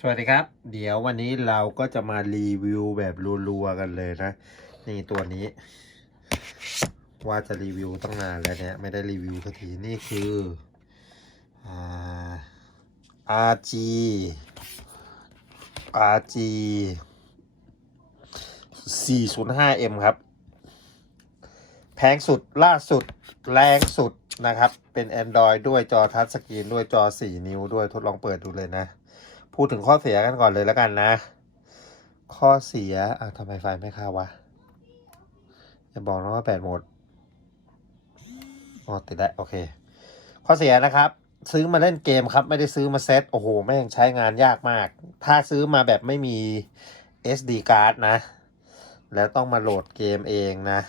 สวัสดีครับ เดี๋ยววันนี้เราก็จะมารีวิวแบบรัวๆกันเลยนะ นี่ตัวนี้ ว่าจะรีวิวตั้งนานแล้วเนี่ย ไม่ได้รีวิวสักทีนี่คืออ่า RG RG 405M ครับ แพงสุดล่าสุดแรงสุดนะครับ เป็น Android ด้วยจอทัชสกรีนด้วยจอ 4 นิ้วด้วยทดลองเปิดดูเลยนะ พูดถึงข้อเสียกันก่อนเลยแล้วกันนะ ข้อเสียอะทำไมไฟไม่เข้าวะจะบอกนะว่าแบตหมดอ๋อติดแล้โอเค ข้อเสียนะครับ ซื้อมาเล่นเกมครับ ไม่ได้ซื้อมาเซตโอ้โห แม่งใช้งานยากมาก ถ้าซื้อมาแบบไม่มี SD card นะ แล้วต้องมาโหลดเกมเองนะ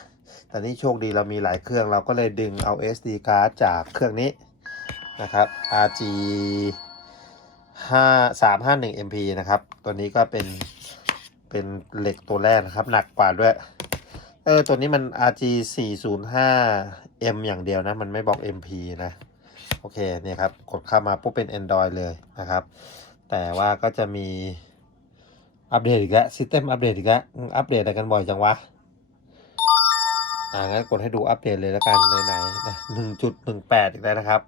แต่นี่โชคดีเรามีหลายเครื่องเราก็เลยดึงเอา SD card จากเครื่องนี้นะครับ RG ห้าสามห้าหนึ่ง MP นะครับ ตัวนี้ก็เป็นเป็นเหล็กตัวแรกนะครับ หนักกว่าด้วย เออ ตัวนี้มัน RG 405 M อย่างเดียวนะ มันไม่บอก MP นะ โอเค เนี่ยครับ กดเข้ามาปุ๊บเป็น Android เลยนะครับ แต่ว่าก็จะมีอัปเดตอีกแล้วซิสเต็มอัปเดตอีกแล้วอัปเดตอะไรกันบ่อยจังวะอ่างั้นกดให้ดูอัปเดตเลยแล้วกันไหนๆนะหนึ่งจุดหนึ่งแปดอีกแล้วนะครับ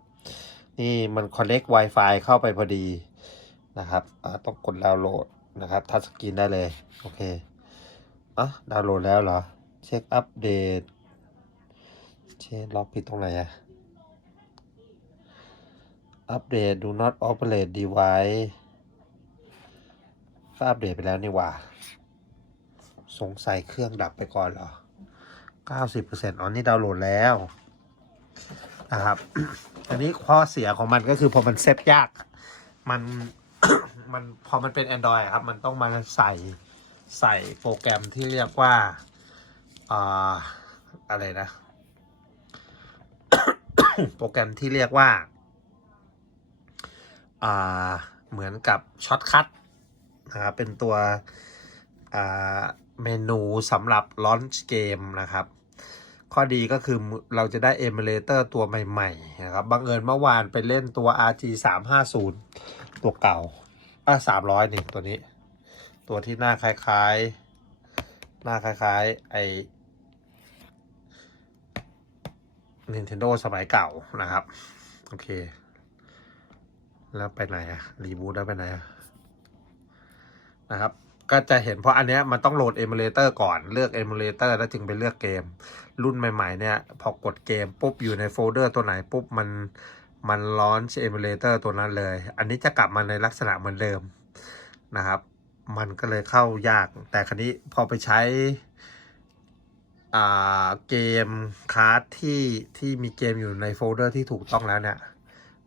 นี่มัน connect Wi-Fi เข้าไปพอดี นะครับต้องกดดาวน์โหลดนะครับทัชสกรีนได้เลย โอเคอะดาวน์โหลดแล้วเหรอ เช็คอัปเดต เช็คล็อกผิดตรงไหนอะอัปเดต do not operate device ก็อัปเดตไปแล้วนี่ว่า สงสัยเครื่องดับไปก่อนเหรอ 90%อ๋อนี่ดาวน์โหลดแล้วนะครับ อันนี้ข้อเสียของมันก็คือพอมันเซตยาก มัน มันพอมันเป็น Android อะครับ มันต้องมาใส่ใส่โปรแกรมที่เรียกว่าอ่าอะไรนะ โปรแกรมที่เรียกว่าอ่าเหมือนกับช็อตคัทนะครับเป็นตัวอ่าเมนูสำหรับลอนช์เกมนะครับ ข้อดีก็คือเราจะได้ emulator ตัวใหม่ ๆ นะครับบังเอิญเมื่อวานไปเล่นตัว RG 350ตัวเก่า อะ300นี่ตัวนี้ ตัวที่หน้าคล้ายๆ หน้าคล้ายๆ ไอ Nintendo สมัยเก่านะครับ โอเค แล้วไปไหนอะรีบูตแล้วไปไหนอะนะครับ ก็จะเห็นเพราะอันเนี้ยมันต้องโหลด emulator ก่อนเลือก emulator แล้วจึงไปเลือกเกม รุ่นใหม่ ๆ เนี่ย พอกดเกมปุ๊บอยู่ในโฟลเดอร์ตัวไหนปุ๊บมัน มันลอนช์ emulator ตัวนั้นเลย อันนี้จะกลับมาในลักษณะเหมือนเดิมนะครับ มันก็เลยเข้ายาก แต่คราวนี้พอไปใช้เกมคาร์ดที่ที่มีเกมอยู่ในโฟลเดอร์ที่ถูกต้องแล้วเนี่ย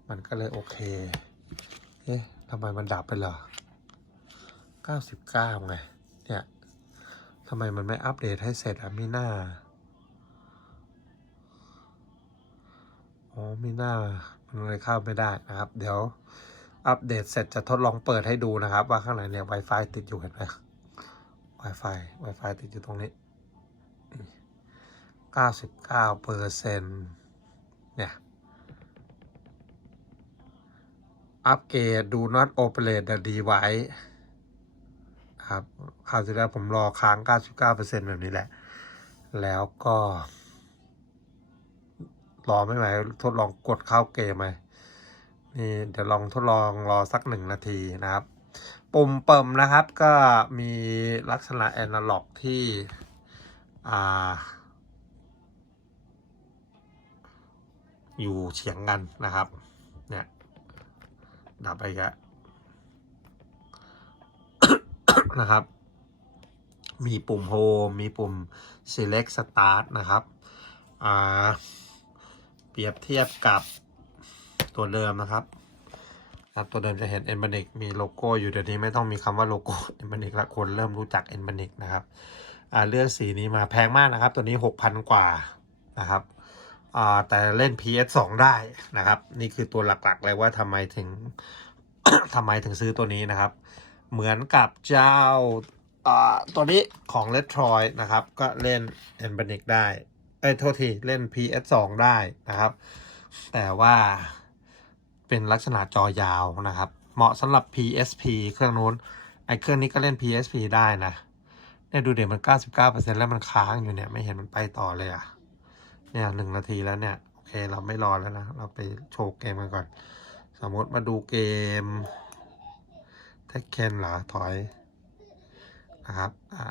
มันก็เลยโอเค เอ๊ะทำไมมันดับไปเหรอ 99 ไง เนี่ยทำไมมันไม่อัปเดตให้เสร็จอะมีหน้า อ๋อมีหน้า มันเลยเข้าไม่ได้นะครับ เดี๋ยวอัปเดตเสร็จจะทดลองเปิดให้ดูนะครับ ว่าข้างในเนี่ย Wi-Fi ติดอยู่เห็นไหม Wi-Fi Wi-Fi ติดอยู่ตรงนี้ 99เปอร์เซ็นเนี่ย อัปเกรด do not operate the device ครับคราวที่แล้วผมรอค้าง 99%แบบนี้แหละ แล้วก็ รอไม่ไหวทดลองกดเข้าเกมไหมนี่เดี๋ยวลองทดลองรอสักหนึ่งนาทีนะครับ ปุ่มเปิมนะครับก็มีลักษณะแอนาล็อกที่อ่าอยู่เฉียงกันนะครับ เนี่ย ดับไปกแล้วนะครับ มีปุ่ม Home มีปุ่ม Select Start นะครับ อ่า เปรียบเทียบกับตัวเดิมนะครับครับตัวเดิมจะเห็น e n b a n i c มีโลโก้อยู่เดี๋ยวนี้ไม่ต้องมีคำว่าโลโก้ e n b a n i c ละคนเริ่มรู้จัก e n b a n i c นะครับอ่าเลือกสีนี้มาแพงมากนะครับ ตัวนี้ 6,000 กว่านะครับอ่าแต่เล่น PS2 ได้นะครับ นี่คือตัวหลักๆเลยว่าทำไมถึงทำไมถึงซื้อตัวนี้นะครับ เหมือนกับเจ้าอ่าตัวนี้ของ r e t r o i นะครับ ก็เล่น e n b a n i c ได้ เอ้โทษที เล่น PS2 ได้นะครับ แต่ว่าเป็นลักษณะจอยาวนะครับ เหมาะสำหรับ PSP เครื่องนู้น ไอ้เครื่องนี้ก็เล่น PSP ได้นะเนี่ยดูเดี๋ยวมัน 99%แล้วมันค้างอยู่เนี่ย ไม่เห็นมันไปต่อเลยอะเนี่ยหนึ่งนาทีแล้วเนี่ย โอเค เราไม่รอแล้วนะ เราไปโชว์เกมกันก่อน สมมติมาดูเกมเทคเคนเหรอ ถอยนะครับ อ่า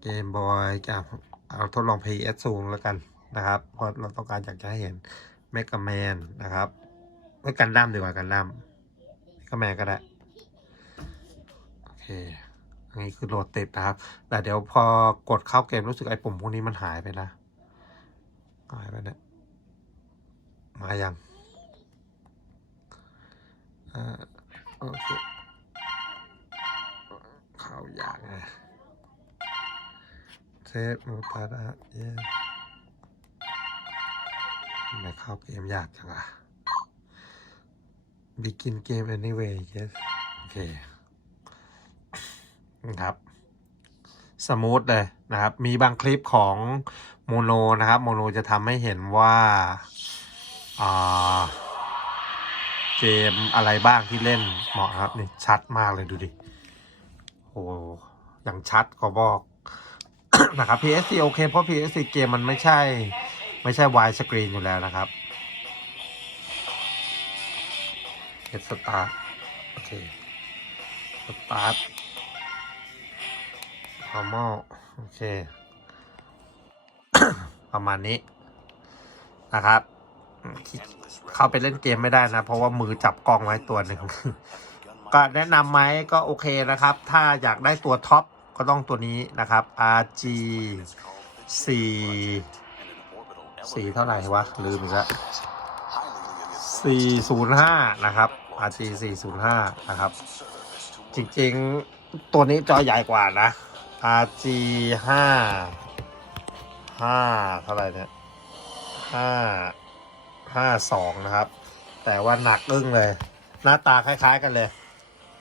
เกมบอยกับ เอาทดลอง PS ซูมแล้วกันนะครับเพราะเราต้องการอยากจะให้เห็นเมก a แมนนะครับไม่กันดั้มดีกว่ากันดั้มเมก a แมนก็ได้โอเคอันนี้คือโหลดติดนะครับ แต่เดี๋ยวพอกดเข้าเกมรู้สึกไอ้ปุ่มพวกนี้มันหายไปนะหายไปเนี่ยมายังอ่าโอเคเข้ายากไง เซฟมูตาดาเย้ทำไมเข้าเกมยากจังอะ begin game anyway yes โอเคนะครับสมูทเลยนะครับ มีบางคลิปของโมโนนะครับ โมโนจะทำให้เห็นว่าเกมอะไรบ้างที่เล่นเหมาะครับ นี่ชัดมากเลยดูดิ โอ้อย่างชัดก็บอก นะครับ PSC โอเค เพราะ PSC เกมมันไม่ใช่ ไม่ใช่ wide screen อยู่แล้วนะครับ Get start โอเค start normal โอเค ประมาณนี้นะครับ เข้าไปเล่นเกมไม่ได้นะ เพราะว่ามือจับกล้องไว้ตัวหนึ่งก็แนะนำไหมก็โอเคนะครับ ถ้าอยากได้ตัวท็อป ก็ต้องตัวนี้นะครับ RG 4 4 เท่าไหร่วะ ลืมอีกแล้ว405 นะครับ RG 405 นะครับ จริงๆ ตัวนี้จอใหญ่กว่านะ RG 5 5 เท่าไหร่เนี่ย5 52 นะครับ แต่ว่าหนักอึ้งเลย หน้าตาคล้ายๆกันเลย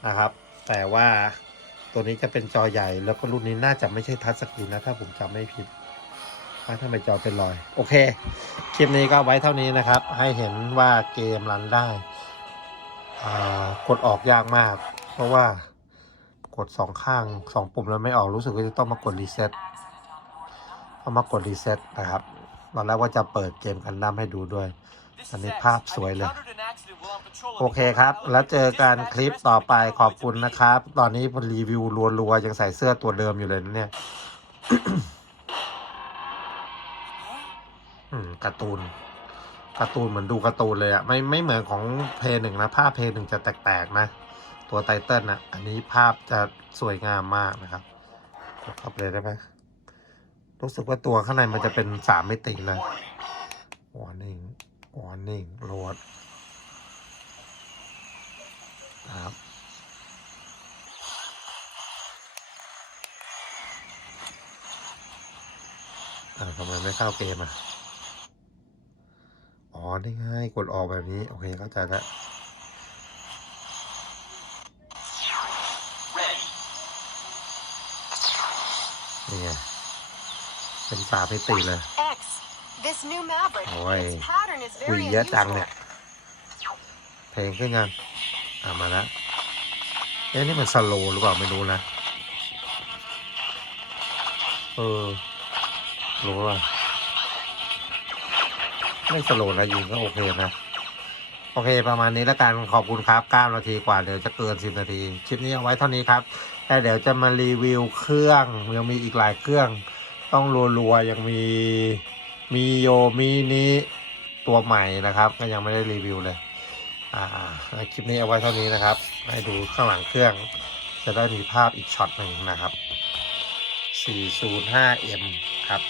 นะครับ แต่ว่า ตัวนี้จะเป็นจอใหญ่ แล้วก็รุ่นนี้น่าจะไม่ใช่ทัชสกรีนนะ ถ้าผมจำไม่ผิดว่าทำไมจอเป็นรอย โอเค คลิปนี้ก็ไว้เท่านี้นะครับ ให้เห็นว่าเกมรันได้กดออกยากมาก เพราะว่ากดสองข้างสองปุ่มแล้วไม่ออกรู้สึกว่าจะต้องมากดรีเซ็ตต้องมากดรีเซ็ตนะครับตอนแรกว่าจะเปิดเกมกันดั้มให้ดูด้วย อันนี้ภาพสวยเลย โอเคครับ แล้วเจอกันคลิปต่อไปขอบคุณนะครับ ตอนนี้รีวิวรัวๆยังใส่เสื้อตัวเดิมอยู่เลยนะเนี่ยอืมการ์ตูนการ์ตูนเหมือนดูการ์ตูนเลยอะไม่ไม่เหมือนของเพย์หนึ่งนะ ภาพเพย์หนึ่งจะแตกๆนะ ตัวไตเติลนะอันนี้ภาพจะสวยงามมากนะครับกดเข้าไปเลยได้ไหมรู้สึกว่าตัวข้างในมันจะเป็นสามมิตินะ warning load ครับอ่าทำไมไม่เข้าเกมอะ อ๋อนี่ไงกดออกแบบนี้ โอเค เข้าใจแล้วนี่ไงเป็นสามมิติเลย This new Maverick. Ôi, Its pattern is คุย very เยอะจังเนี่ย unusual. เพลงขึ้นยังอ่ามาแล้วเอ๊ะนี่มันสโลว์หรือเปล่าไม่รู้นะ เออ รู้ว่าไม่สโลว์นะยิงก็โอเคนะ โอเค ประมาณนี้แล้วกันขอบคุณครับ 9 นาทีกว่าเดี๋ยวจะเกิน 10 นาที คลิปนี้เอาไว้เท่านี้ครับแต่เดี๋ยวจะมารีวิวเครื่อง ยังมีอีกหลายเครื่อง ต้องรัวๆยังมี มีโยมินี้ตัวใหม่นะครับ ก็ยังไม่ได้รีวิวเลย อ่าคลิปนี้เอาไว้เท่านี้นะครับ ให้ดูข้างหลังเครื่อง จะได้มีภาพอีกช็อตหนึ่งนะครับ 405M ครับ